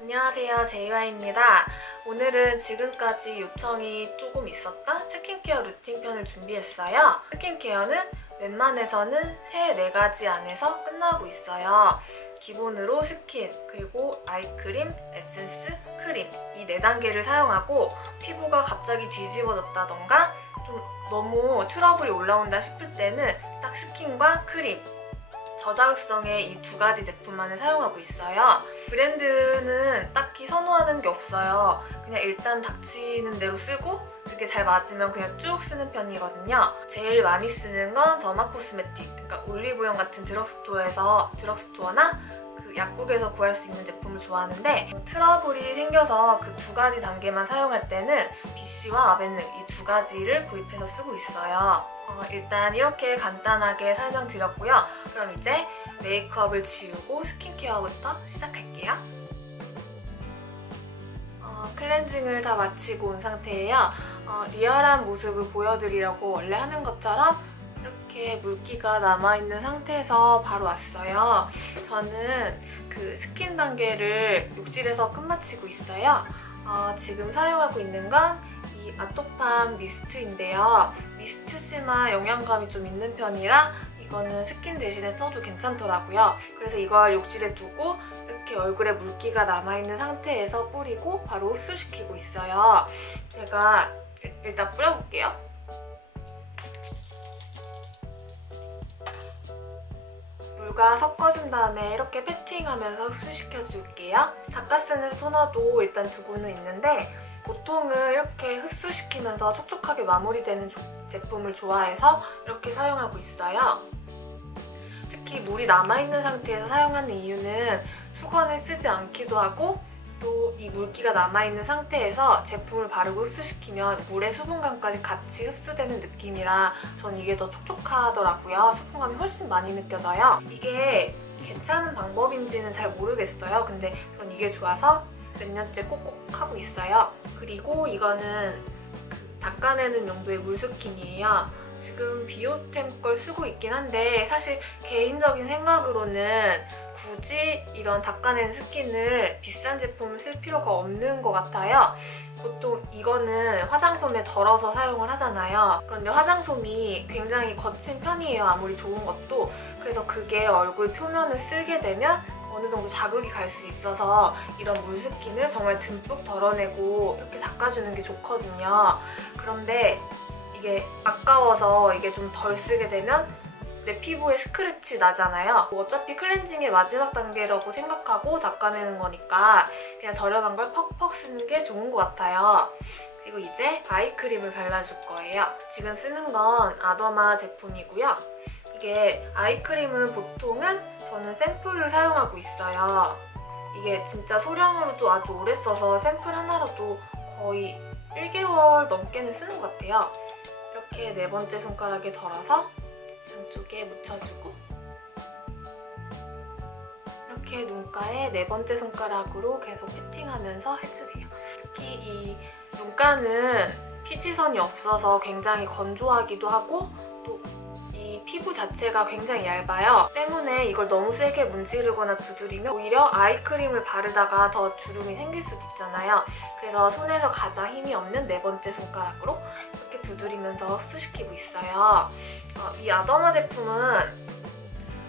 안녕하세요, 제이와입니다. 오늘은 지금까지 요청이 조금 있었던 스킨케어 루틴 편을 준비했어요. 스킨케어는 웬만해서는 새 4가지 안에서 끝나고 있어요. 기본으로 스킨, 그리고 아이크림, 에센스, 크림 이 4단계를 사용하고 피부가 갑자기 뒤집어졌다던가 좀 너무 트러블이 올라온다 싶을 때는 딱 스킨과 크림, 저자극성의 이 2가지 제품만을 사용하고 있어요. 브랜드는 딱히 선호하는 게 없어요. 그냥 일단 닥치는 대로 쓰고 그게 잘 맞으면 그냥 쭉 쓰는 편이거든요. 제일 많이 쓰는 건 더마코스메틱, 그러니까 올리브영 같은 드럭스토어나 그 약국에서 구할 수 있는 제품을 좋아하는데, 트러블이 생겨서 그 2가지 단계만 사용할 때는 BC와 아벤느 이 2가지를 구입해서 쓰고 있어요. 일단 이렇게 간단하게 설명드렸고요. 그럼 이제 메이크업을 지우고 스킨케어부터 시작할게요. 클렌징을 다 마치고 온 상태예요. 리얼한 모습을 보여드리려고 원래 하는 것처럼 이렇게 물기가 남아있는 상태에서 바로 왔어요. 저는 그 스킨 단계를 욕실에서 끝마치고 있어요. 지금 사용하고 있는 건 이 아토팜 미스트인데요. 미스트 심화 영양감이 좀 있는 편이라 이거는 스킨 대신에 써도 괜찮더라고요. 그래서 이걸 욕실에 두고 이렇게 얼굴에 물기가 남아있는 상태에서 뿌리고 바로 흡수시키고 있어요. 제가 일단 뿌려볼게요. 물과 섞어준 다음에 이렇게 패팅하면서 흡수시켜줄게요. 닦아 쓰는 토너도 일단 두고는 있는데 보통은 이렇게 흡수시키면서 촉촉하게 마무리되는 제품을 좋아해서 이렇게 사용하고 있어요. 특히 물이 남아있는 상태에서 사용하는 이유는 수건을 쓰지 않기도 하고, 또 이 물기가 남아있는 상태에서 제품을 바르고 흡수시키면 물의 수분감까지 같이 흡수되는 느낌이라 전 이게 더 촉촉하더라고요. 수분감이 훨씬 많이 느껴져요. 이게 괜찮은 방법인지는 잘 모르겠어요. 근데 전 이게 좋아서 몇 년째 꼭꼭 하고 있어요. 그리고 이거는 닦아내는 용도의 물스킨이에요. 지금 비오템 걸 쓰고 있긴 한데 사실 개인적인 생각으로는 굳이 이런 닦아내는 스킨을 비싼 제품을 쓸 필요가 없는 것 같아요. 보통 이거는 화장솜에 덜어서 사용을 하잖아요. 그런데 화장솜이 굉장히 거친 편이에요, 아무리 좋은 것도. 그래서 그게 얼굴 표면을 쓸게 되면 어느 정도 자극이 갈 수 있어서 이런 물스킨을 정말 듬뿍 덜어내고 이렇게 닦아주는 게 좋거든요. 그런데 이게 아까워서 이게 좀 덜 쓰게 되면 내 피부에 스크래치 나잖아요. 어차피 클렌징의 마지막 단계라고 생각하고 닦아내는 거니까 그냥 저렴한 걸 퍽퍽 쓰는 게 좋은 것 같아요. 그리고 이제 아이크림을 발라줄 거예요. 지금 쓰는 건 아더마 제품이고요. 이게 아이크림은 보통은 저는 샘플을 사용하고 있어요. 이게 진짜 소량으로도 아주 오래 써서 샘플 하나로도 거의 1개월 넘게는 쓰는 것 같아요. 이렇게 4번째 손가락에 덜어서 양쪽에 묻혀주고, 이렇게 눈가에 4번째 손가락으로 계속 패팅하면서 해주세요. 특히 이 눈가는 피지선이 없어서 굉장히 건조하기도 하고 또 이 피부 자체가 굉장히 얇아요. 때문에 이걸 너무 세게 문지르거나 두드리면 오히려 아이크림을 바르다가 더 주름이 생길 수도 있잖아요. 그래서 손에서 가장 힘이 없는 4번째 손가락으로 이렇게 두드리면서 흡수시키고 있어요. 이 아더마 제품은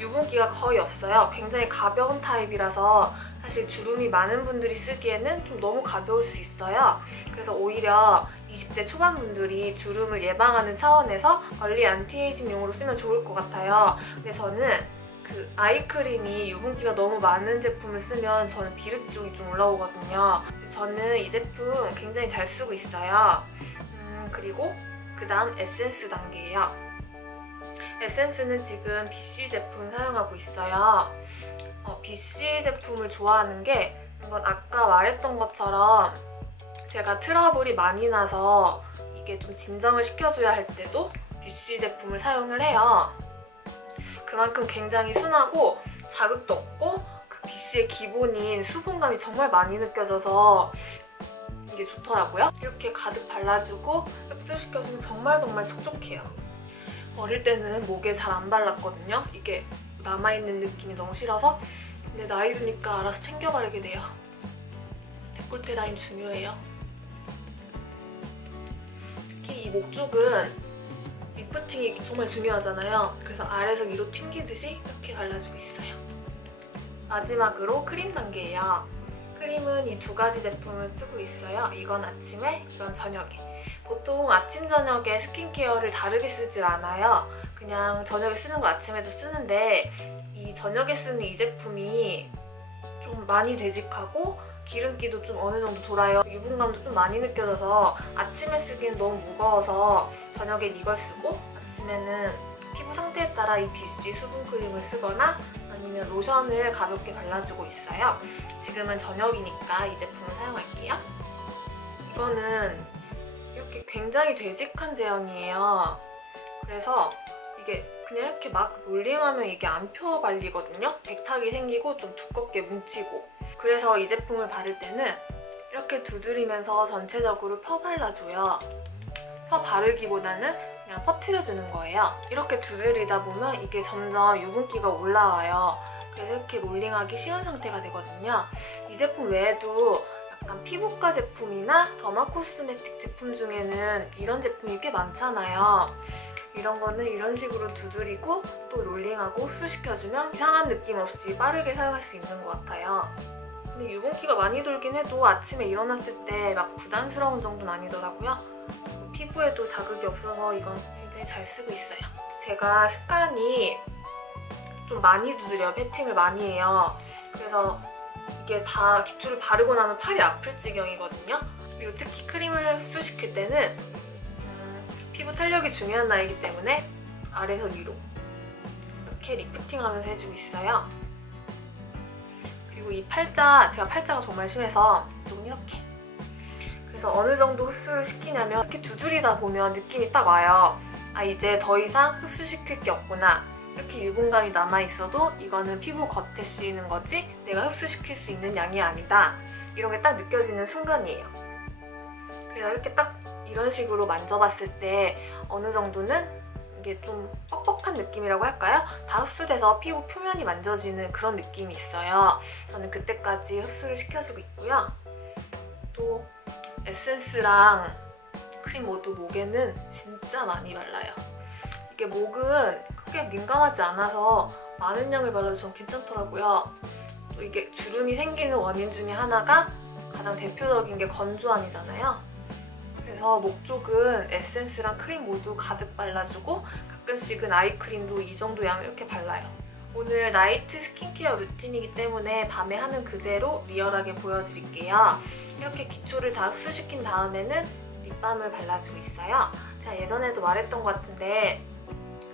유분기가 거의 없어요. 굉장히 가벼운 타입이라서 사실 주름이 많은 분들이 쓰기에는 좀 너무 가벼울 수 있어요. 그래서 오히려 20대 초반 분들이 주름을 예방하는 차원에서 얼리 안티에이징용으로 쓰면 좋을 것 같아요. 근데 저는 그 아이크림이 유분기가 너무 많은 제품을 쓰면 저는 비르증이 좀 올라오거든요. 저는 이 제품 굉장히 잘 쓰고 있어요. 그리고 그 다음 에센스 단계예요. 에센스는 지금 BC 제품 사용하고 있어요. BC 제품을 좋아하는 게 이건 아까 말했던 것처럼 제가 트러블이 많이 나서 이게 좀 진정을 시켜줘야 할 때도 BC 제품을 사용을 해요. 그만큼 굉장히 순하고 자극도 없고 그 BC의 기본인 수분감이 정말 많이 느껴져서 이게 좋더라고요. 이렇게 가득 발라주고 흡수시켜주면 정말 촉촉해요. 어릴 때는 목에 잘 안 발랐거든요. 이게 남아있는 느낌이 너무 싫어서. 근데 나이 드니까 알아서 챙겨 바르게 돼요. 데콜테 라인 중요해요. 특히 이 목 쪽은 리프팅이 정말 중요하잖아요. 그래서 아래에서 위로 튕기듯이 이렇게 발라주고 있어요. 마지막으로 크림 단계예요. 크림은 이 두 가지 제품을 쓰고 있어요. 이건 아침에, 이건 저녁에. 보통 아침, 저녁에 스킨케어를 다르게 쓰질 않아요. 그냥 저녁에 쓰는 거 아침에도 쓰는데 이 저녁에 쓰는 이 제품이 좀 많이 되직하고 기름기도 좀 어느 정도 돌아요. 유분감도 좀 많이 느껴져서 아침에 쓰기엔 너무 무거워서 저녁엔 이걸 쓰고 아침에는 피부 상태에 따라 이 BC 수분 크림을 쓰거나 아니면 로션을 가볍게 발라주고 있어요. 지금은 저녁이니까 이 제품을 사용할게요. 이거는 이렇게 굉장히 되직한 제형이에요. 그래서 이게 그냥 이렇게 막 롤링하면 이게 안 펴 발리거든요. 백탁이 생기고 좀 두껍게 뭉치고. 그래서 이 제품을 바를 때는 이렇게 두드리면서 전체적으로 펴 발라줘요. 펴 바르기보다는 그냥 퍼뜨려주는 거예요. 이렇게 두드리다 보면 이게 점점 유분기가 올라와요. 그래서 이렇게 롤링하기 쉬운 상태가 되거든요. 이 제품 외에도 약간 피부과 제품이나 더마 코스메틱 제품 중에는 이런 제품이 꽤 많잖아요. 이런 거는 이런 식으로 두드리고 또 롤링하고 흡수시켜주면 이상한 느낌 없이 빠르게 사용할 수 있는 것 같아요. 근데 유분기가 많이 돌긴 해도 아침에 일어났을 때 막 부담스러운 정도는 아니더라고요. 피부에도 자극이 없어서 이건 굉장히 잘 쓰고 있어요. 제가 습관이 좀 많이 두드려요. 패팅을 많이 해요. 그래서 이게 다 기초를 바르고 나면 팔이 아플 지경이거든요. 그리고 특히 크림을 흡수시킬 때는 피부 탄력이 중요한 나이기 때문에 아래에서 위로 이렇게 리프팅하면서 해주고 있어요. 그리고 이 팔자, 제가 팔자가 정말 심해서 이쪽은 이렇게. 그래서 어느 정도 흡수를 시키냐면 이렇게 두드리다 보면 느낌이 딱 와요. 아, 이제 더 이상 흡수시킬 게 없구나. 이렇게 유분감이 남아있어도 이거는 피부 겉에 씌이는 거지 내가 흡수시킬 수 있는 양이 아니다. 이런 게 딱 느껴지는 순간이에요. 그래서 이렇게 딱 이런 식으로 만져봤을 때 어느 정도는 이게 좀 뻑뻑한 느낌이라고 할까요? 다 흡수돼서 피부 표면이 만져지는 그런 느낌이 있어요. 저는 그때까지 흡수를 시켜주고 있고요. 또 에센스랑 크림 모두 목에는 진짜 많이 발라요. 이게 목은 크게 민감하지 않아서 많은 양을 발라도 전 괜찮더라고요. 또 이게 주름이 생기는 원인 중에 하나가 가장 대표적인 게 건조함이잖아요. 그래서 목 쪽은 에센스랑 크림 모두 가득 발라주고 가끔씩은 아이크림도 이 정도 양을 이렇게 발라요. 오늘 나이트 스킨케어 루틴이기 때문에 밤에 하는 그대로 리얼하게 보여드릴게요. 이렇게 기초를 다 흡수시킨 다음에는 립밤을 발라주고 있어요. 제가 예전에도 말했던 것 같은데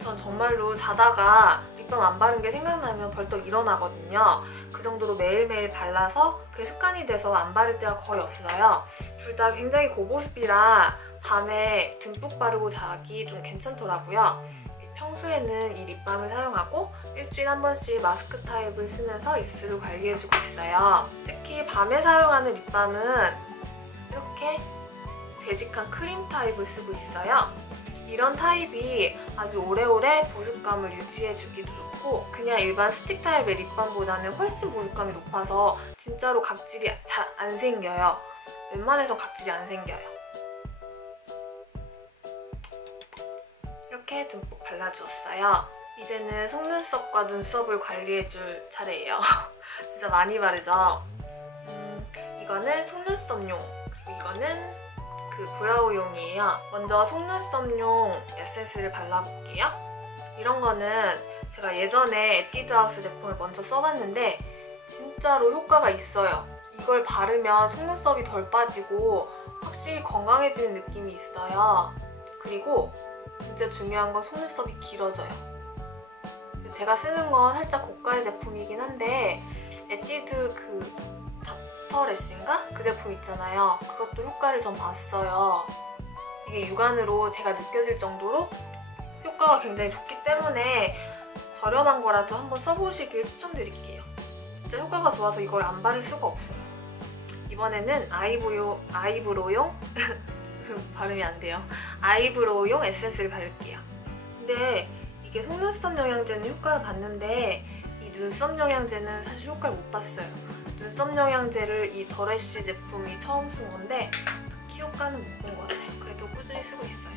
전 정말로 자다가 립밤 안 바른 게 생각나면 벌떡 일어나거든요. 그 정도로 매일매일 발라서 그게 습관이 돼서 안 바를 때가 거의 없어요. 둘 다 굉장히 고보습이라 밤에 듬뿍 바르고 자기 좀 괜찮더라고요. 평소에는 이 립밤을 사용하고 일주일에 한 번씩 마스크 타입을 쓰면서 입술을 관리해주고 있어요. 특히 밤에 사용하는 립밤은 이렇게 되직한 크림 타입을 쓰고 있어요. 이런 타입이 아주 오래오래 보습감을 유지해주기도 좋고 그냥 일반 스틱 타입의 립밤보다는 훨씬 보습감이 높아서 진짜로 각질이 잘 안 생겨요. 웬만해서 각질이 안 생겨요. 이렇게 듬뿍 발라주었어요. 이제는 속눈썹과 눈썹을 관리해줄 차례예요. 진짜 많이 바르죠? 이거는 속눈썹용, 그리고 이거는 그 브라우용이에요. 먼저 속눈썹용 에센스를 발라볼게요. 이런 거는 제가 예전에 에뛰드하우스 제품을 먼저 써봤는데 진짜로 효과가 있어요. 이걸 바르면 속눈썹이 덜 빠지고 확실히 건강해지는 느낌이 있어요. 그리고 진짜 중요한 건 속눈썹이 길어져요. 제가 쓰는 건 살짝 고가의 제품이긴 한데 에뛰드 그 닥터래쉬인가? 그 제품 있잖아요. 그것도 효과를 전 봤어요. 이게 육안으로 제가 느껴질 정도로 효과가 굉장히 좋기 때문에 저렴한 거라도 한번 써보시길 추천드릴게요. 진짜 효과가 좋아서 이걸 안 바를 수가 없어요. 이번에는 아이브로우용 발음이 안 돼요. 아이브로우용 에센스를 바를게요. 근데 이게 속눈썹 영양제는 효과를 봤는데 이 눈썹 영양제는 사실 효과를 못 봤어요. 눈썹 영양제를 이 더래쉬 제품이 처음 쓴 건데 딱히 효과는 못 본 것 같아요. 그래도 꾸준히 쓰고 있어요.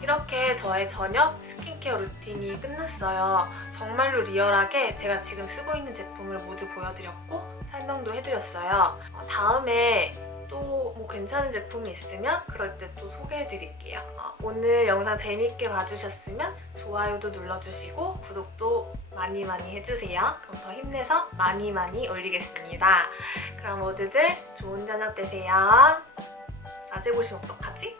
이렇게 저의 저녁 스킨케어 루틴이 끝났어요. 정말로 리얼하게 제가 지금 쓰고 있는 제품을 모두 보여드렸고 설명도 해드렸어요. 다음에 또 뭐 괜찮은 제품이 있으면 그럴 때 또 소개해드릴게요. 오늘 영상 재밌게 봐주셨으면 좋아요도 눌러주시고 구독도 많이 해주세요. 그럼 더 힘내서 많이 올리겠습니다. 그럼 모두들 좋은 저녁 되세요. 낮에 보시면 어떡하지?